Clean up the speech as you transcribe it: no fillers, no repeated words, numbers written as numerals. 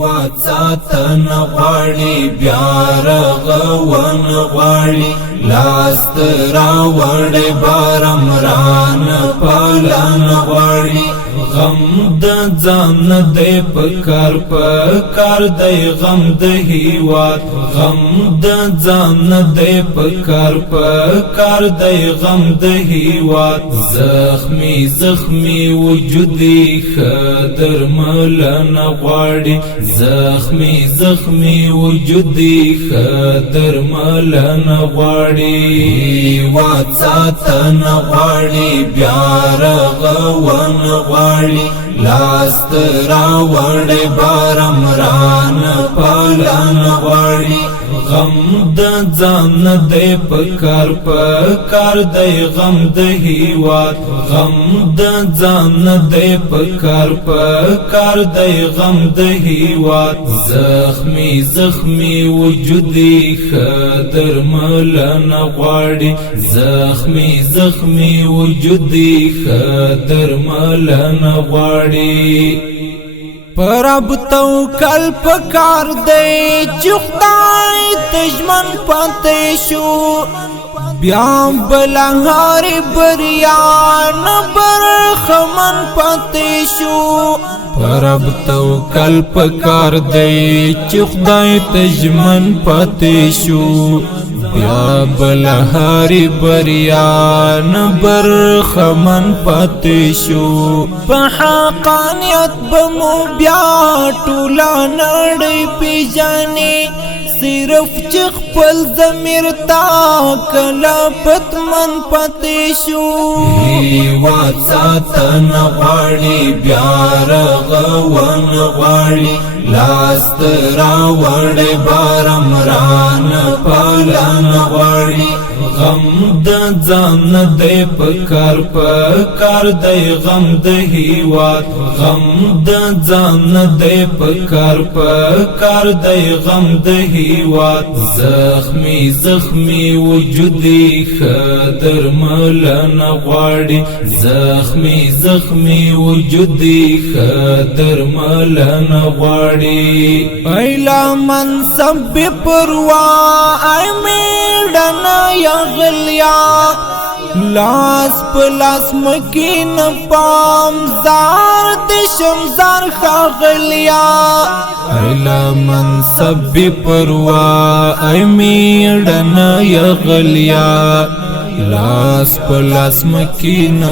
واتساتن غواړي بیا رغون غواړي لاس راوړې بارم ران پالن غواړي غم د ځان دې پکار دی غم د هیواد غم د ځان دې پکار دی غم د هیواد زخمی وجودي خدر ملن غواړي زخمی وجودي خدر ملن غواړي واتساتن غواړي بیا رغون غواړي لاس راوړې بارم ران پالن غواړي غم د ځان دې پکار دی غم د هیواد غم د ځان دې پکار دی غم د هیواد زخمی وجودي خدر ملن غواړي زخمی وجودي خدر ملن غواړي پرب توکل پکار دی چې خدای تجمن پاتې شو بیا بلهار بریان برخمن پاتې شو پرب توکل پکار دی چې خدای تجمن پاتې شو بیا بلهاری بریان برخمن پاتې شو په حقانیت بمو بیا ټوله نړۍ پیژني صرف چې خپل ضمیر تا کله پتمن پاتې شو واتساتن غواړي بیا رغون غواړي لاس راوړې بارم ران پالن غواړي غم د ځان دې پکار دی غم د هیواد غم د ځان دې پکار دی غم د هیواد زخمی وجودي خدر ملن غواړي زخمی وجودي خدر ملن غواړي ایلا منصب پروا ای میډن یغلیا لاس پلاس مکین پام زار دشمزار خاغلیا ایلا منصب پروا ای میډن یغلیا لاس پلاس مکین